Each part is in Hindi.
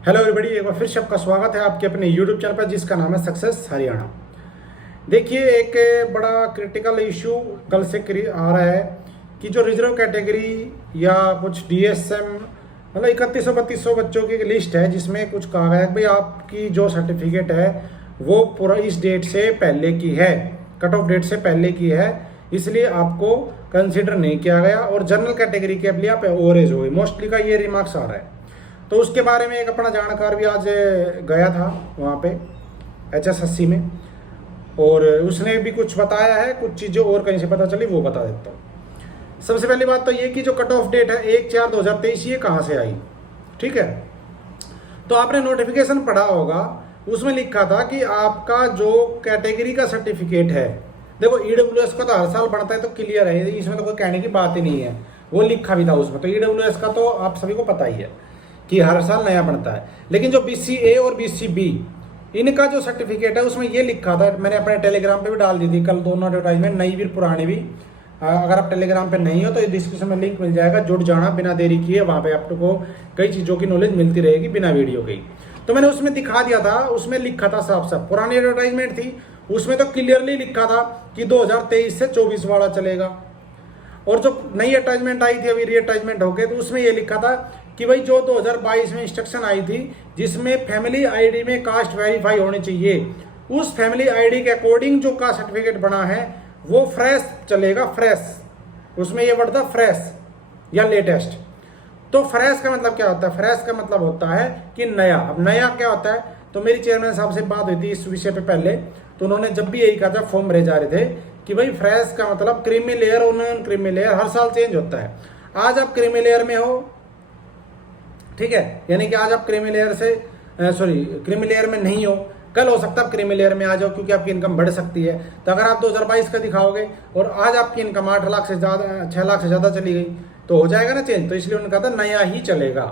हेलो एवरीबॉडी, एक बार फिर से आपका स्वागत है आपके अपने यूट्यूब चैनल पर जिसका नाम है सक्सेस हरियाणा। देखिए, एक बड़ा क्रिटिकल इशू कल से आ रहा है कि जो रिजर्व कैटेगरी या कुछ डीएसएम मतलब 3100-3200 बच्चों की एक लिस्ट है जिसमें कुछ कहा गया है कि भाई आपकी जो सर्टिफिकेट है वो पूरा इस डेट से पहले की है, कट ऑफ डेट से पहले की है, इसलिए आपको कंसिडर नहीं किया गया और जनरल कैटेगरी के लिए आप ओवरेज हो गई। मोस्टली का ये रिमार्क्स आ रहा है। तो उसके बारे में एक अपना जानकार भी आज गया था वहाँ पे HSSC में, और उसने भी कुछ बताया है, कुछ चीज़ें और कहीं से पता चली वो बता देता हूँ। सबसे पहली बात तो ये कि जो कट ऑफ डेट है 1/4/2023 ये कहाँ से आई, ठीक है। तो आपने नोटिफिकेशन पढ़ा होगा, उसमें लिखा था कि आपका जो कैटेगरी का सर्टिफिकेट है, देखो EWS का तो हर साल बढ़ता है तो क्लियर है, इसमें तो कोई कहने की बात ही नहीं है, वो लिखा भी था उसमें। तो EWS का तो आप सभी को पता ही है कि हर साल नया बनता है। लेकिन जो BCA और BCB इनका जो सर्टिफिकेट है उसमें ये लिखा था, मैंने अपने टेलीग्राम पे भी डाल दी थी कल दोनों एडवर्टाइजमेंट, नई भी पुरानी भी। अगर आप टेलीग्राम पे नहीं हो तो डिस्क्रिप्शन में लिंक मिल जाएगा, जुड़ जाना बिना देरी किए। वहाँ पे आपको कई चीज़ों की नॉलेज मिलती रहेगी बिना वीडियो के। तो मैंने उसमें दिखा दिया था, उसमें लिखा था साफ साफ, पुरानी एडवर्टाइजमेंट थी उसमें तो क्लियरली लिखा था कि 2023 से 24 वाला चलेगा। और जो नई अटैचमेंट आई थी अभी रीअटैचमेंट होके, तो उसमें ये लिखा था कि भाई जो 2022 में इंस्ट्रक्शन आई थी जिसमें फैमिली आईडी में कास्ट वेरीफाई होनी चाहिए, उस फैमिली आईडी के अकॉर्डिंग जो कास्ट सर्टिफिकेट बना है वो फ्रेश चलेगा। फ्रेश, उसमें ये वर्ड था फ्रेश या लेटेस्ट। तो फ्रेश का मतलब क्या होता है? फ्रेश का मतलब होता है कि नया। अब नया क्या होता है? तो मेरी चेयरमैन साहब से बात हुई थी इस विषय पे पहले, तो उन्होंने जब भी यही कहा था, फॉर्म भरे जा रहे थे कि भाई फ्रेश का मतलब क्रीमी लेयर और नॉन क्रीमी लेयर हर साल चेंज होता है। आज आप क्रीमी लेयर में हो, ठीक है, यानी कि आज आप क्रीमी लेयर से क्रीमी लेयर में नहीं हो, कल हो सकता है आप क्रीमी लेयर में आ जाओ क्योंकि आपकी इनकम बढ़ सकती है। तो अगर आप 2022 का दिखाओगे और आज आपकी इनकम 8 लाख से ज़्यादा, 6 लाख से ज़्यादा चली गई तो हो जाएगा ना चेंज। तो इसलिए उन्होंने कहा था नया ही चलेगा।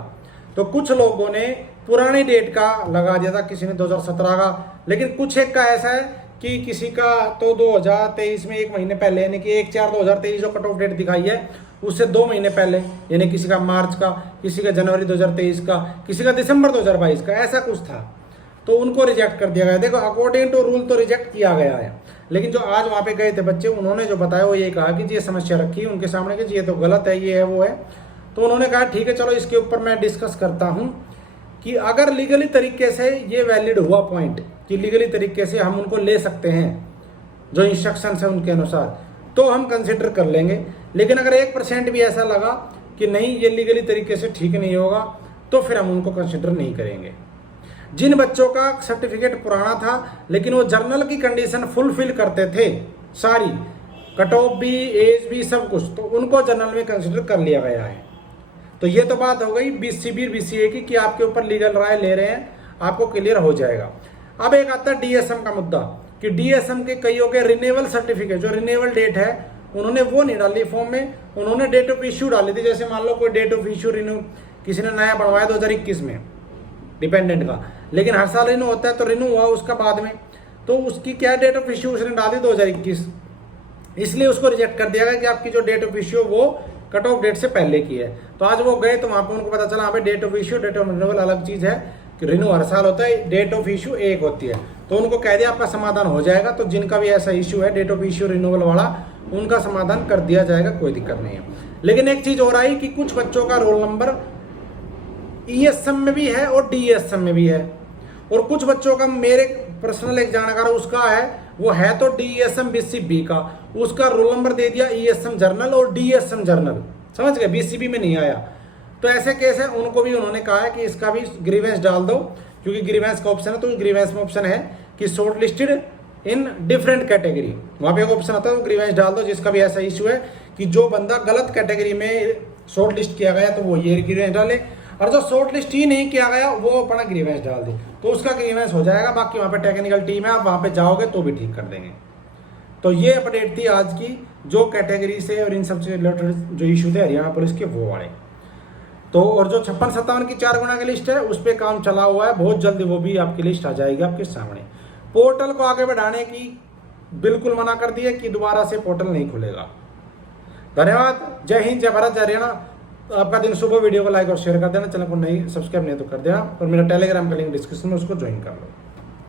तो कुछ लोगों ने पुरानी डेट का लगा दिया था, किसी ने 2017 का, लेकिन कुछ एक का ऐसा है कि किसी का तो 2023 में 1 महीने पहले, यानी कि 1/4/2023 जो कट ऑफ डेट दिखाई है उससे 2 महीने पहले, यानी किसी का मार्च का, किसी का जनवरी 2023 का, किसी का दिसंबर 2022 का, ऐसा कुछ था। तो उनको रिजेक्ट कर दिया गया। देखो, अकॉर्डिंग टू रूल तो रिजेक्ट किया गया है, लेकिन जो आज वहाँ पे गए थे बच्चे, उन्होंने जो बताया वो ये कहा कि ये समस्या रखी उनके सामने कि ये तो गलत है, ये है वो है। तो उन्होंने कहा ठीक है चलो इसके ऊपर मैं डिस्कस करता हूँ कि अगर लीगली तरीके से ये वैलिड हुआ पॉइंट कि लीगली तरीके से हम उनको ले सकते हैं जो इंस्ट्रक्शन है उनके अनुसार, तो हम कंसिडर कर लेंगे। लेकिन अगर 1% भी ऐसा लगा कि नहीं ये लीगली तरीके से ठीक नहीं होगा तो फिर हम उनको कंसिडर नहीं करेंगे। जिन बच्चों का सर्टिफिकेट पुराना था लेकिन वो जर्नल की कंडीशन फुलफिल करते थे, सारी कट ऑफ भी, एज भी, सब कुछ, तो उनको जर्नल में कंसिडर कर लिया गया है। तो ये तो बात हो गई BCB और BCA की कि आपके ऊपर लीगल राय ले रहे हैं, आपको क्लियर हो जाएगा। अब एक आता है DSM का मुद्दा कि DSM के कईयों के रिन्यूअल सर्टिफिकेट, जो रिन्यूअल डेट है उन्होंने वो नहीं डाली फॉर्म में, उन्होंने डेट ऑफ इश्यू डाली थी। जैसे मान लो कोई डेट ऑफ इश्यू रिन्यू किसी ने नया बनवाया 2021 में डिपेंडेंट का, लेकिन हर साल रिन्यू होता है तो रिन्यू हुआ उसका बाद में, तो उसकी क्या डेट ऑफ इश्यू उसने डाली 2021, इसलिए उसको रिजेक्ट कर दिया गया कि आपकी जो डेट ऑफ इश्यू वो कट ऑफ डेट से पहले की है। तो आज वो गए तो वहाँ पर उनको पता चला हाँ भाई date of issue, date of renewal अलग चीज़ है, कि रिन्यू हर साल होता है, डेट ऑफ इश्यू एक होती है। तो उनको कह दिया आपका समाधान हो जाएगा। तो जिनका भी ऐसा इश्यू है डेट ऑफ इश्यू रिन्यूअल वाला, उनका समाधान कर दिया जाएगा, कोई दिक्कत नहीं है। लेकिन एक चीज़ और आई कि कुछ बच्चों का रोल नंबर ESM में भी है और DSM में भी है, और कुछ बच्चों का, मेरे पर्सनल एक जानकार उसका है, वो है तो DSM BCB का, उसका रोल नंबर दे दिया ESM जर्नल और DSM जर्नल, समझ गए, BCB में नहीं आया। तो ऐसे केस है, उनको भी उन्होंने कहा है कि इसका भी ग्रीवेंस डाल दो, क्योंकि ग्रीवेंस का ऑप्शन है। तो ग्रीवेंस में ऑप्शन है कि short listed in different category, वहाँ पे एक ऑप्शन आता है वो ग्रीवेंस डाल दो। जिसका भी ऐसा इशू है कि जो बंदा गलत कैटेगरी में शॉर्ट लिस्ट किया गया तो वो ये ग्रीवेंस डाले, और जो शॉर्ट लिस्ट ही नहीं किया गया वो अपना ग्रीवेंस डाल दे, तो उसका ग्रीवेंस हो जाएगा। बाकी वहाँ पे टेक्निकल टीम है, आप वहाँ पे जाओगे तो भी ठीक कर देंगे। तो ये अपडेट थी आज की, जो कैटेगरी से और इन सबसे रिलेटेड जो इशू थे हरियाणा पुलिस के वो वाले। तो और जो 56-57 की 4 गुना की लिस्ट है उस पर काम चला हुआ है, बहुत जल्दी वो भी आपकी लिस्ट आ जाएगी आपके सामने। पोर्टल को आगे बढ़ाने की बिल्कुल मना कर दिया कि दोबारा से पोर्टल नहीं खुलेगा। धन्यवाद, जय हिंद, जय भारत, जय हरियाणा। तो आपका दिन शुभ हो। वीडियो को लाइक और शेयर कर देना, चैनल को नहीं सब्सक्राइब नहीं तो कर देना, और मेरा टेलीग्राम का लिंक डिस्क्रिप्शन में उसको ज्वाइन कर लो।